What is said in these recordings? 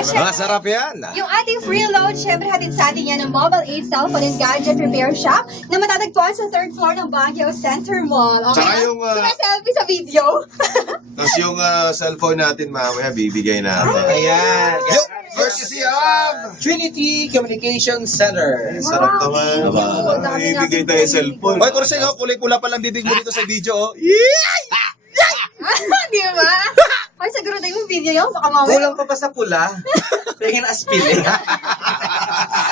Masarap yan. Yung ating free load, syempre hatid sa atin yan ng Mobile 8 Cellphone and Gadget Repair Shop na matatagpuan sa 3rd floor ng Baguio Center Mall. Okay Tsaka na? yung, Sumaselfie sa video. Tapos yung cellphone natin mamaya bibigay natin. Ayan. Yo, courtesy of Trinity Communication Center. Sarap naman. Wow, dami Ibigay natin tayo pwede. cellphone. Hoy, Kursing, kulay-pula palang bibig mo dito sa video. Di ba? Ay, siguro tayo yung video yun. Baka mamaya. Kulang pa ba sa pula? Tingin aspilin.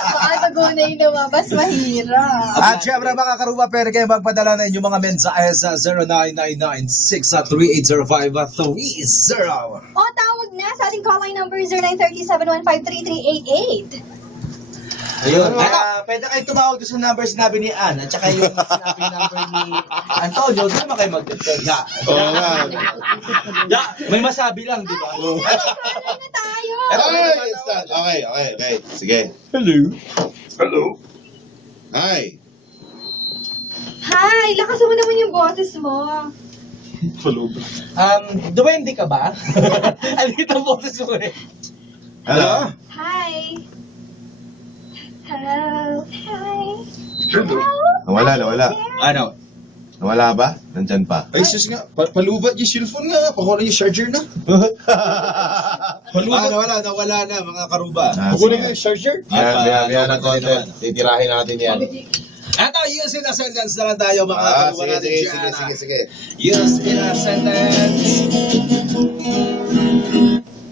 Baka tagunay lumabas, mahirap. At syempre mga karuba, pwede kayo magpadala na inyong mga mensahe sa 0999-6380530. O, tawag na sa ating call line number 0930-715-3388. Ayun. Pwede kayo tumawag doon sa number sinabi ni Ann at saka yung sinabi number ni Antonio, doon naman kayo mag-text. Oo nga. May masabi lang, di ba? Ano na tayo? Ay, start. Okay. Sige. Hello. Hello. Hi. Hi, lakas mo naman yung boses mo. Duwende ka ba? Alit ang boses mo eh. Hello. Hi. Hello. Hi. Nawala. Ano? Nawala ba? Nandyan pa. Ay, sus nga. Palubat yung cellphone nga. Pakuha yung charger na. Nawala na mga karuba. Pakuha yung charger. Yan ang content. Titirahin natin yan. Eto, use in a sentence na lang tayo mga karuba natin dyan. Sige. Use in a sentence.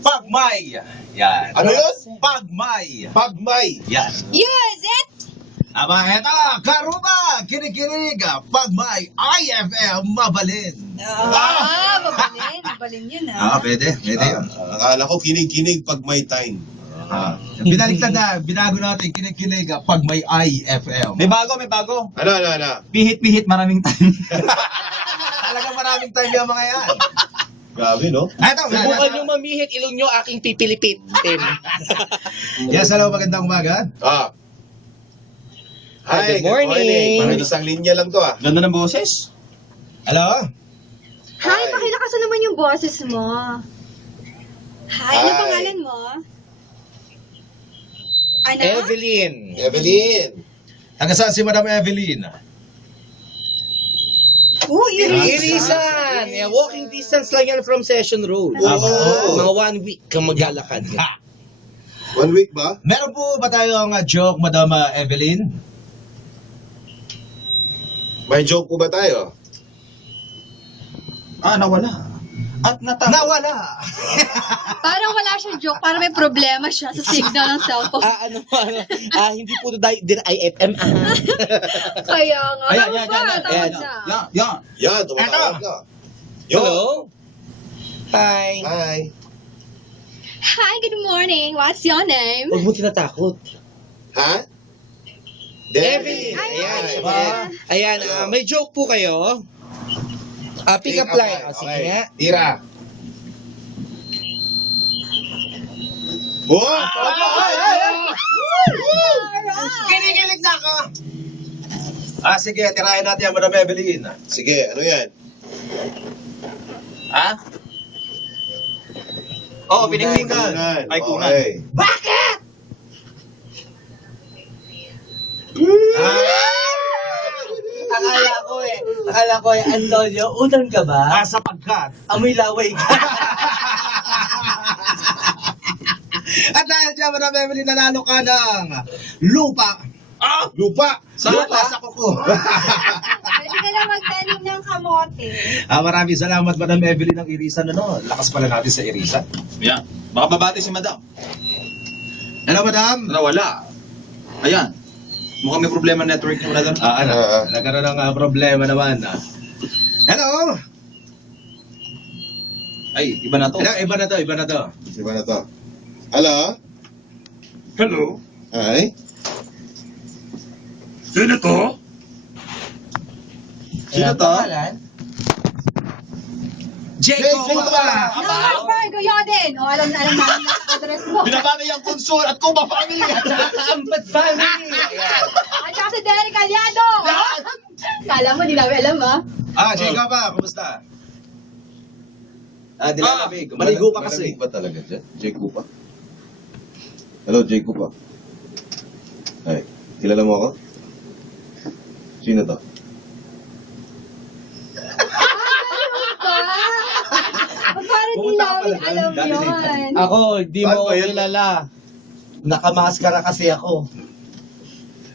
Pagmay. Yan. Ano yun? Pagmay. Pagmay. Yan. Use it. Aba, eto, karuba, kinikinig, pagmay, IFM, mabalin. Mabalin yun Pwede yun. Akala ko kinig-kinig pag may time. Binaligtad na, binago natin, kinikinig, pagmay IFM. May bago. Ano? Pihit-pihit, maraming time. Talagang maraming time yung mga yan. Grabe, no? Eto, Subukan nyo mamihit, ilong nyo aking pipilipit. Yes, hello, magandang umaga. Hi, Good morning. Parang isang linya lang to ah. Ganda ng boses. Hello? Hi, pakilakasan naman yung boses mo. Hi, ano Hi. pangalan mo? Ano? Evelyn. Evelyn. Taga saan si Madam Evelyn? Irisan. Yeah, walking distance lang yan from Session Road. Mga 1 week ka maglalakad. 1 week ba? Meron po ba tayong joke, Madam Evelyn? May joke po ba tayo? Nawala. At Nawala! Parang wala siyang joke, parang may problema siya sa signal ng cellphone. Hindi po ito din IFM. Kaya nga. Ayan, Ano yan, ba? yan, Tawag yan. na. Yan. Yan, tumatawag ka. Yo. Hello? Hi. Hi. Hi, good morning. What's your name? Huwag mo tinatakot. Ha? Evelyn. Ayan, may joke po kayo. Pick up line. Sige Okay. nga. Tira. Wow! Kinikilig na ako! Sige, tirahin natin ang Madam Evelyn. Sige, ano yan? Ha? Oo, piniglingan. Ay, kunan. Okay. Bakit? Akala ko Antonio, utang ka ba? Sapagkat. Amoy laway ka. At dahil dyan, Madam Evelyn, nanalo ka ng lupa. Lupa! Lupa sa kuko. Pwede ka lang magtanim ng kamote. Maraming salamat, Madam Evelyn, ng Irisan. Lakas pala natin sa Irisan. Yeah. Baka babati si Madam. Hello, Madam. Nawala. Ayan. Mukhang may problema network niyo, Madam. Nagkaroon ng problema naman. Hello. Ay, iba na to. Iba na to. Diba na to? Hello? Hello. Hi? Sino to? Sino to? Jacob. No, Fargo, Yoden. O, alam namin yung address mo. Binabati ang konsol at Kuba family. Ambat family! At saka si Derek Aliado. Kala mo, di namin alam, ha? Jacob kumusta? Nilalamig. Maligo ka kasi. Malamig ba talaga dyan? Jake pa? Hello, Jacob pa. Ay, kilala mo ako? Sino to? Parang di namin alam yun. Ako, di Saan mo ba ako yan? kilala. Nakamaskara kasi ako.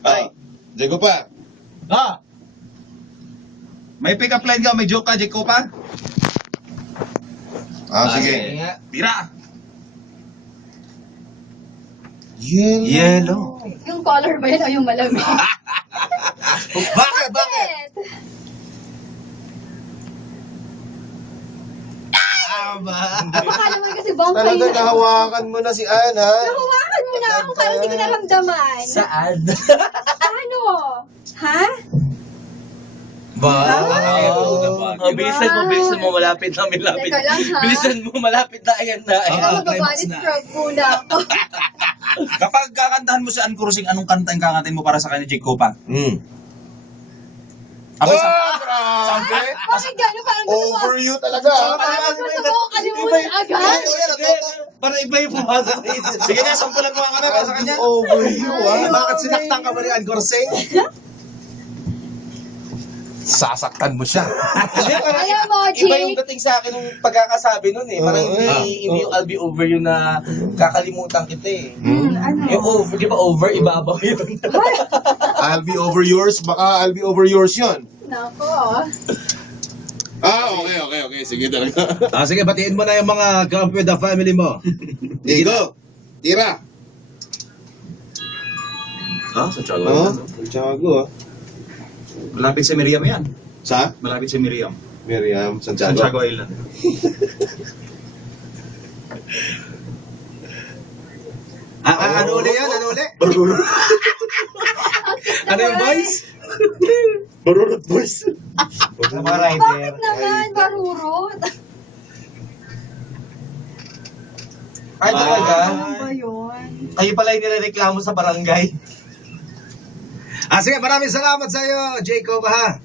Ay, Jacob pa. Ah! May pick-up line ka, may joke ka, Jacob pa? Sige. Tira! Yellow. Yung color ba yun o yung malamig? Bakit? Baka naman kasi bangkay Talaga na. nahawakan mo na si Ann, ha? Nahawakan mo na ako, parang hindi ko naramdaman. Saan? Ano? Ha? Bilisan mo, malapit na, Teka lang, ha? Bilisan mo, malapit na, ayan na. Teka, mag-body scrub muna ako. Kapag kakantahan mo si Ann Kursing, anong kanta yung kakantahin mo para sa kanya, Jacob pa? Oh, Ako grabe! Bakit gano'n? Parang gusto mo. Over you talaga. Parang gusto mo kalimutan agad. Para iba yung pumasok sa isip. Sige na, sampulan mo nga kami para sa kanya. Over you, ha? Bakit sinaktan ka ba ni Ann Gorseng? Sasaktan mo siya. Alam mo, Iba yung Jake. dating sa akin ng pagkakasabi nun eh. Parang hindi yung I'll be over you na kakalimutan kita eh. Ano? Yung over, di ba over, ibabaw yun. I'll be over yours, baka I'll be over yours yun. Nako. Okay. Sige talaga. Sige, batiin mo na yung mga Camp with the family mo. Digo, tira. Sa Tiago. Santiago, Malapit sa Miriam yan. Sa? Malapit sa Miriam. Miriam, Santiago. Santiago Island. Ano uli yan? Ano uli? Ano yung voice? Barurot boys. Mga rider. Bakit naman? Barurot. Ay, talaga? Ano ba yun? Kayo pala yung nilareklamo sa barangay. Sige, maraming salamat sa iyo, Jacob, ha?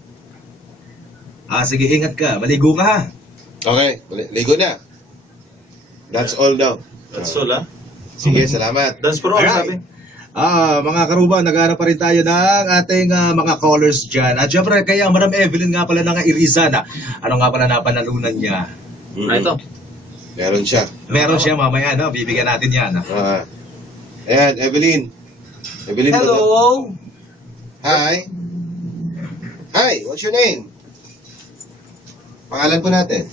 Sige, ingat ka. Maligo ka, ha? Okay, ligo na. That's all now. That's all, ha? Sige, salamat. That's for all, Alright. sabi. Mga karuba, naghanap pa rin tayo ng ating mga callers dyan. At syempre, kaya Madam Evelyn nga pala ng Irizana. Ano nga pala napanalunan niya? Ito. Meron siya. Meron siya mamaya, no? Bibigyan natin yan. Ayan, Evelyn. Evelyn, Hello? Hi. Hi, what's your name? Pangalan po natin.